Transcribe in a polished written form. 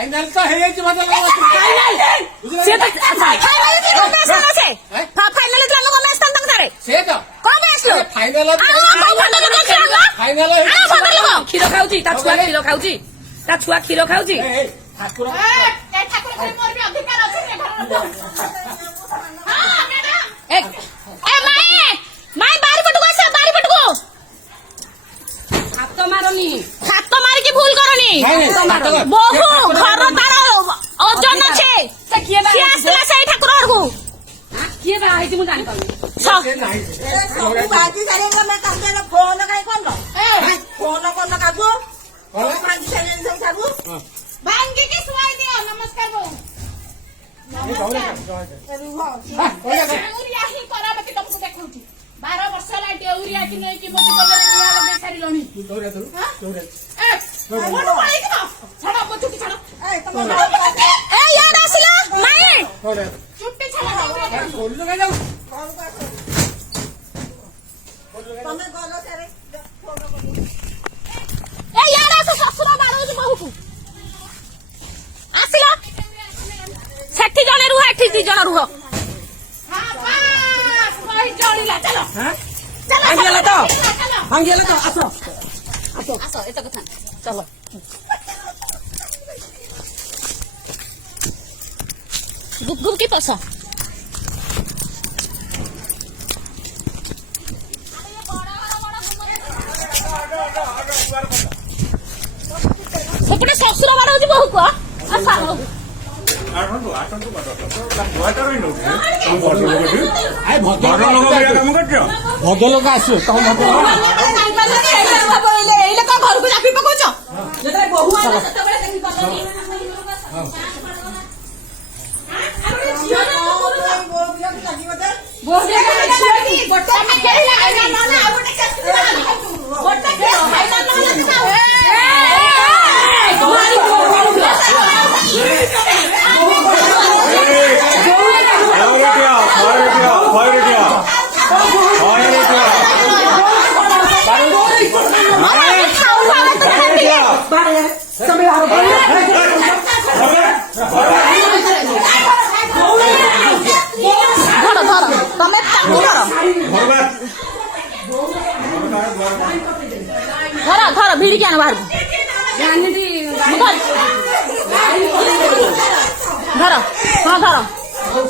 final तो है ये मत लगा फाइनल से तो फाइनल की को मैच ना से फाइनल इतना लोग मैच तंग करे से तो को मैच लो फाइनल फाइनल क्षीर खाउची ता छुआ क्षीर खाउची ता छुआ क्षीर खाउची ठाकुर ए ठाकुर घर मोर भी अधिकार अछि ने घर हां मैडम ए माई बारी पटको आसे बारी पटको हाथ मारनी हाथ मार के भूल करनी बहु घर तार ओजन छे से किए बा से आसला से ठाकुर घर को किए बा आइती मु जानि पाउनी से नहीं ସବୁ ଭାଜି ସାରିଲେ ଆମେ କାନ୍ଦେ ଫୋନ କାଇଁ କଲ ଫୋନ କଲ କାକୁ ଭାଜି ସାରିଲେ ସବୁ କାକୁ भांगी के सुनाई दियो नमस्कार बहु उरिया ही कराबती तुमको देखौची 12 वर्ष लाइट उरिया की नहीं की मोटी बगल निया लगे सारी लणी दौड़ा दौड़ दौड़ा ए मोटो पाई के छड़ा मोटू की छड़ा ଏ ତମ ए यार आसिला माई दौड़ा चुप्पी छड़ा बोल लगा जाओ ତମେ ଗଲ ସାରେ ଫୋନ ए यार आस ससुर बारो बहु को आसिला सेठी जने रुह एठी दी जण रुह हां बस कोई जणीला चलो हां चलो भांगिला तो चलो भांगिला तो आसो आसो एत कथा चलो गुप गुप की पसा ସେପଟେ ଶ୍ୱଶୁର ବାଡ ହଉଛି ବହୁ କୁଆ ଭଦ୍ରଲୋକ ଆସିବ ତମ ଏଇଲେ କଣ ଘରକୁ ଚାପି ପକଉଛ ଯେତେବେଳେ ବୋହୁ ଆଇଲା ସେତେବେଳେ ଦେଖି ପାରୁନି ତମେ ଧର ଧର ଭିଡ଼ିକି ଆଣ ବାହାରକୁ ଧର ହଁ ଧର